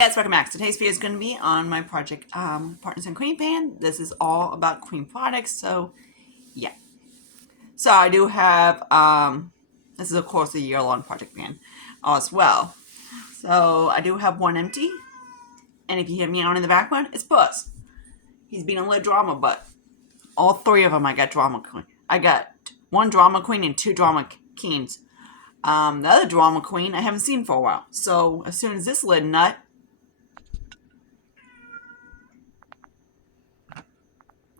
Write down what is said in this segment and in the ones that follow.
Yes, welcome back. So today's video is going to be on my project Partners in Cream Pan. This is all about cream products, so yeah. So I do have, this is of course a year-long project pan as well. So I do have one empty, and if you hear meowing in the background, it's Puss. He's being a little drama, but all three of them I got drama queen. I got one drama queen and two drama kings. The other drama queen I haven't seen for a while. So as soon as this little nut,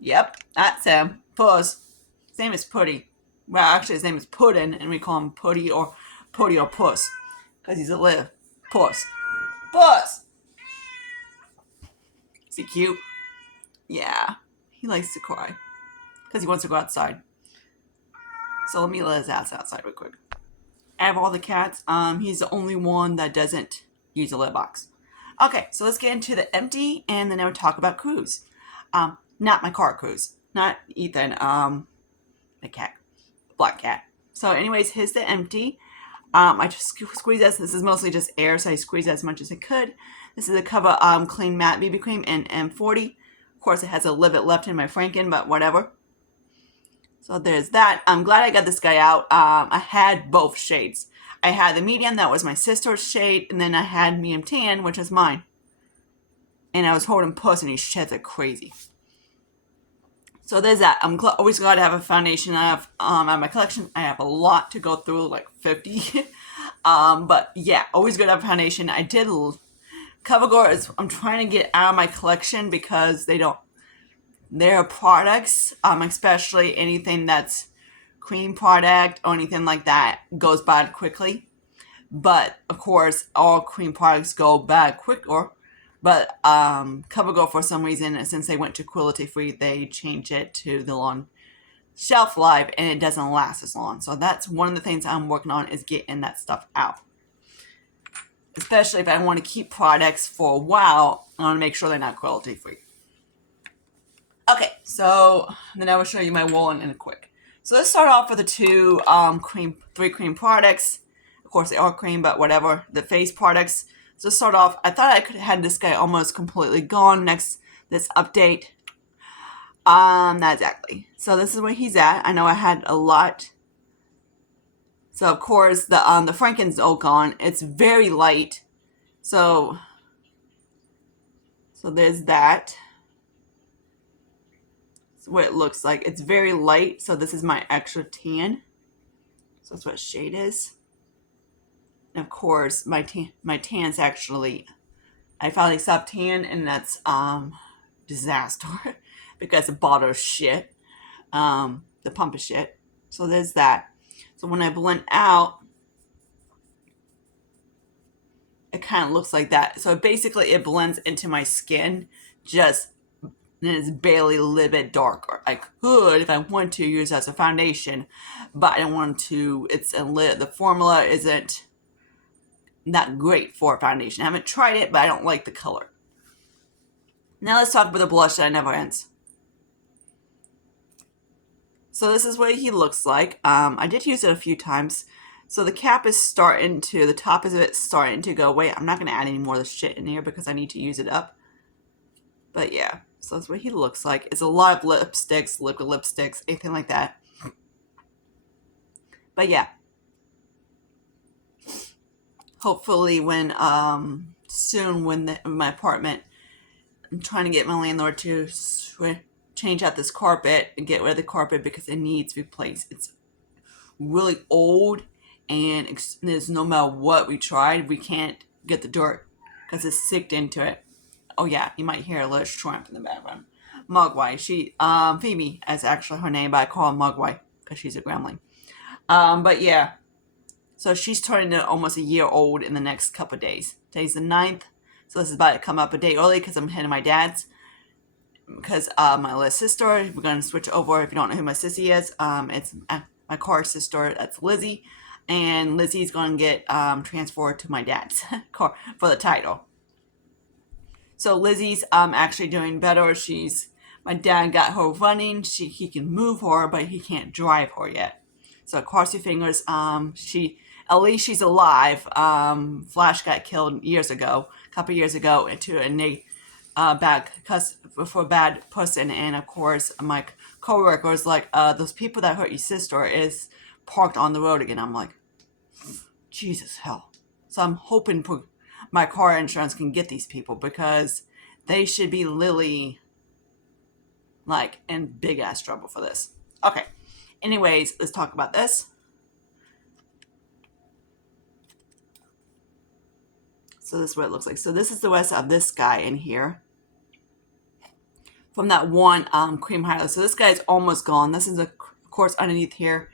yep, that's him. Puss. His name is Putty. Well, actually, his name is Puddin', and we call him Putty or Puss. Because he's a little puss. Puss! Is he cute? Yeah. He likes to cry. Because he wants to go outside. So let me let his ass outside real quick. Out of all the cats, he's the only one that doesn't use a litter box. Okay, so let's get into the empty, and then I would talk about Cruz. Not my car, Cruz. Not Ethan. The cat. Black cat. So anyways, here's the empty. I just squeeze this. This is mostly just air, so I squeeze as much as I could. This is a cover Clean Matte BB Cream in M40. Of course, it has a little bit left in my Franken, but whatever. So there's that. I'm glad I got this guy out. I had both shades. I had the medium, that was my sister's shade, and then I had medium tan, which is mine. And I was holding Puss, and he sheds like crazy. So there's that. I'm always glad to have a foundation. I have at my collection. I have a lot to go through, like 50. But yeah, always good to have a foundation. I did CoverGirl. I'm trying to get out of my collection because their products, especially anything that's cream product or anything like that, goes bad quickly. But of course, all cream products go bad quicker. But CoverGirl, for some reason, since they went to cruelty free, they changed it to the long shelf life, and it doesn't last as long. So that's one of the things I'm working on, is getting that stuff out. Especially if I want to keep products for a while, I want to make sure they're not cruelty free. Okay, so then I will show you my woolen in a quick. So let's start off with the three cream products. Of course, they are cream, but whatever. The face products. So to start off, I thought I could have had this guy almost completely gone next this update. Not exactly. So this is where he's at. I know I had a lot. So of course the Franken's all gone. It's very light. So there's that. That's what it looks like. It's very light. So this is my extra tan. So that's what shade is. And of course, my tan's actually, I finally stopped tan, and that's disaster because the bottle is shit, the pump is shit. So there's that. So when I blend out, it kind of looks like that. So basically, it blends into my skin, just, and it's barely a little bit darker. I could, if I want to, use it as a foundation, but I don't want to. The formula isn't not great for a foundation. I haven't tried it, but I don't like the color. Now let's talk about the blush that never ends. So this is what he looks like. I did use it a few times. So the cap is the top of it starting to go away. I'm not going to add any more of this shit in here because I need to use it up. But yeah, so that's what he looks like. It's a lot of lipsticks, liquid lipsticks, anything like that. But yeah. Hopefully soon when my apartment, I'm trying to get my landlord to change out this carpet and get rid of the carpet because it needs replaced. It's really old, and there's no matter what we tried, we can't get the dirt because it's sicked into it. Oh yeah, you might hear a little shrimp in the background. Mugwai, Phoebe is actually her name, but I call her Mugwai because she's a gremlin. But yeah. So she's turning almost a year old in the next couple of days. Today's the 9th. So this is about to come up a day early because I'm heading to my dad's. Because my little sister, we're going to switch over. If you don't know who my sissy is, it's my car sister. That's Lizzie. And Lizzie's going to get transferred to my dad's car for the title. So Lizzie's actually doing better. My dad got her running. He can move her, but he can't drive her yet. So cross your fingers. At least she's alive. Flash got killed a couple years ago, into a for a bad person, and of course my coworker was like, "Those people that hurt your sister is parked on the road again." I'm like, Jesus hell. So I'm hoping my car insurance can get these people, because they should be literally like in big ass trouble for this. Okay. Anyways, let's talk about this. So this is what it looks like. So this is the rest of this guy in here from that one cream highlight. So this guy is almost gone. This is of course underneath here,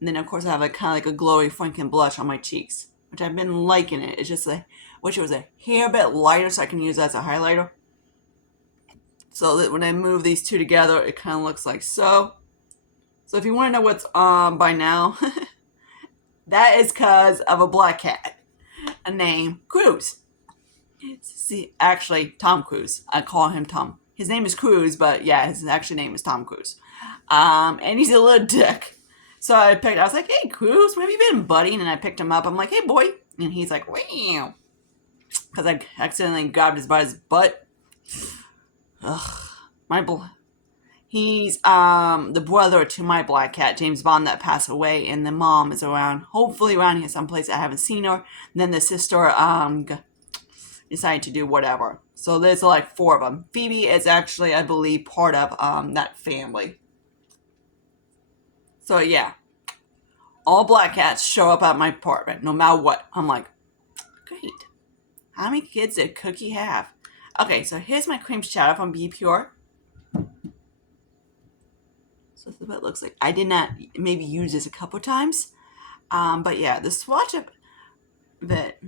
and then of course I have a kind of like a glowy Franken blush on my cheeks, which I've been liking it. It's just like, wish it was a hair bit lighter so I can use that as a highlighter. So that when I move these two together, it kind of looks like so. So if you want to know what's on by now, that is because of a black cat, a name Cruz. See, actually, Tom Cruise. I call him Tom. His name is Cruz, but yeah, his actual name is Tom Cruise. And he's a little dick. So I was like, hey, Cruz, where have you been, buddy? And I picked him up. I'm like, hey, boy. And he's like, wow. Because I accidentally grabbed his by his butt. Ugh. He's the brother to my black cat, James Bond, that passed away. And the mom is around, hopefully around here someplace. I haven't seen her. And then the sister decided to do whatever. So there's like 4 of them. Phoebe is actually, I believe, part of that family. So yeah, all black cats show up at my apartment, no matter what. I'm like, great. How many kids did Cookie have? Okay, so here's my cream shadow from Be Pure. So this is what it looks like. I did not maybe use this a couple times. But yeah, the swatch of it,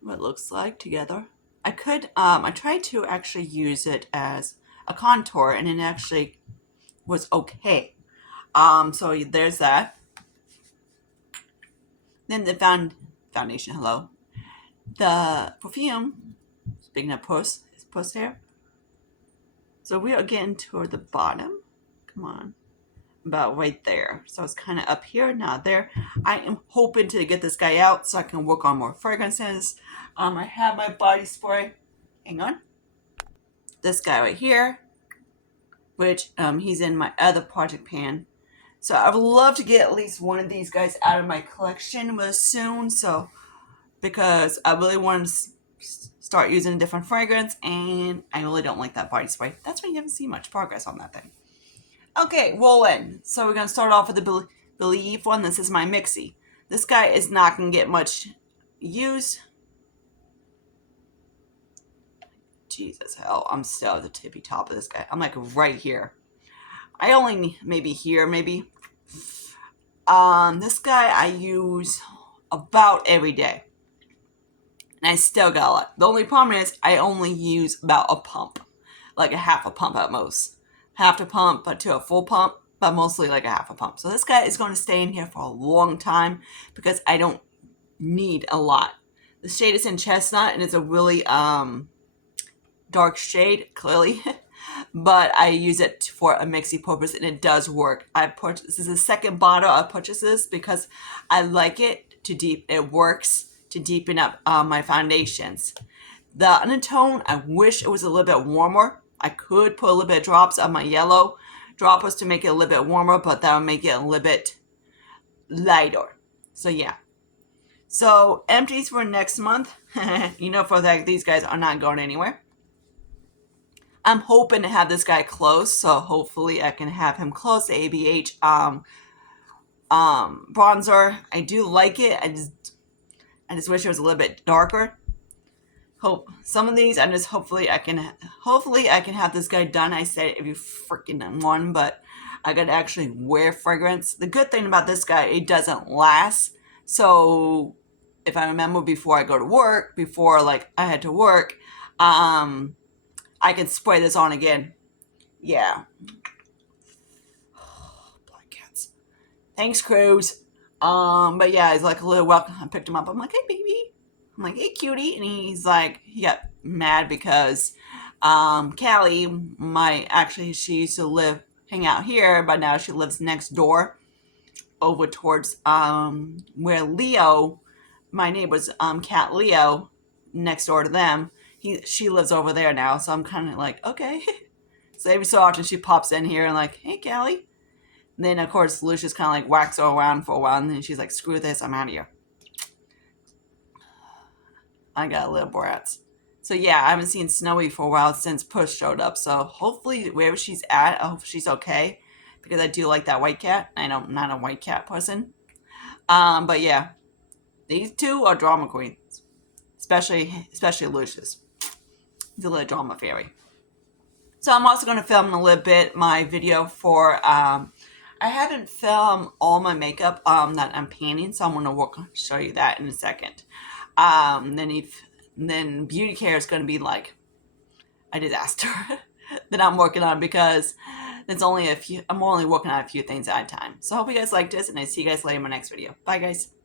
what it looks like together. I tried to actually use it as a contour, and it actually was okay. So there's that. Then the foundation, hello. The perfume, speaking of puss hair. So we are getting toward the bottom. Come on. About right there. So it's kind of up here, not there. I am hoping to get this guy out so I can work on more fragrances. I have my body spray. Hang on. This guy right here, which he's in my other project pan. So I would love to get at least one of these guys out of my collection soon. So because I really want to start using a different fragrance, and I really don't like that body spray. That's why you haven't seen much progress on that thing. Okay, roll in. So we're going to start off with the Believe one. This is my Mixie. This guy is not going to get much use. Jesus hell, I'm still at the tippy top of this guy. I'm like right here. I only maybe here, maybe. This guy I use about every day. And I still got a lot. The only problem is I only use about a pump. Like a half a pump at most. Half a pump but to a full pump, but mostly like a half a pump. So this guy is going to stay in here for a long time because I don't need a lot. The shade is in Chestnut, and it's a really dark shade, clearly. But I use it for a mixy purpose, and it does work. This is the second bottle I purchased this because I like it to it works to deepen up my foundations. The undertone, I wish it was a little bit warmer. I could put a little bit of drops of my yellow droppers to make it a little bit warmer, but that would make it a little bit lighter. So yeah. So empties for next month. You know for that these guys are not going anywhere. I'm hoping to have this guy close, so hopefully I can have him close to ABH bronzer. I do like it. I just wish it was a little bit darker. Hope some of these hopefully I can have this guy done. I said every freaking one, but I gotta actually wear fragrance. The good thing about this guy, it doesn't last. So if I remember before I go to work, before like I had to work, I can spray this on again. Yeah. Black cats. Thanks, Cruz. But yeah, he's like a little welcome. I picked him up. I'm like, hey, baby. I'm like, hey, cutie. And he's like, he got mad because Callie, she used to hang out here, but now she lives next door. over towards where Leo, my neighbor's cat Leo, next door to them. She lives over there now, so I'm kind of like, okay. So every so often she pops in here and like, hey, Callie. And then of course Lucius kind of like whacks her around for a while, and then she's like, screw this, I'm out of here. I got little brats. So yeah, I haven't seen Snowy for a while since Push showed up. So hopefully wherever she's at, I hope she's okay, because I do like that white cat. I know I'm not a white cat person. But yeah, these two are drama queens, especially Lucius. He's a little drama fairy. So I'm also going to film in a little bit my video for. I haven't filmed all my makeup that I'm painting, so I'm going to show you that in a second. Then beauty care is going to be like a disaster that I'm working on, because it's only I'm only working on a few things at a time. So I hope you guys liked this, and I see you guys later in my next video. Bye, guys.